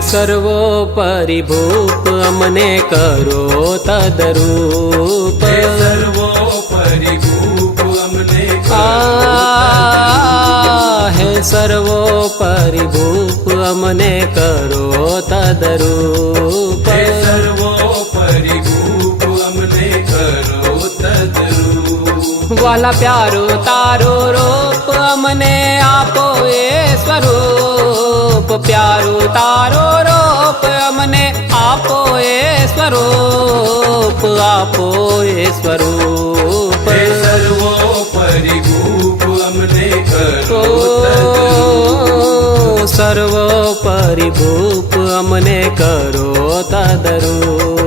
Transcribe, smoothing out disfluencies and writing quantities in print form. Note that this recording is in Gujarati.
સર્વોપરી ભૂપ અમને કરો તદરૂપ, સર્વોપરી ભૂપ અમને હે સર્વોપરી ભૂપ અમને કરો તદરૂપ, સર્વોપરી ભૂપ અમને કરો તદરૂપ। વાલા પ્યારો તારો રૂપ અમને આપો એ સ્વરૂપ, પ્યારો તારો રૂપ અમને આપો એ સ્વરૂપ, આપો એ સ્વરૂપ, સર્વોપરી ભૂપ અમને કરો સર્વોપરી ભૂપ અમને કરો તદરૂપ।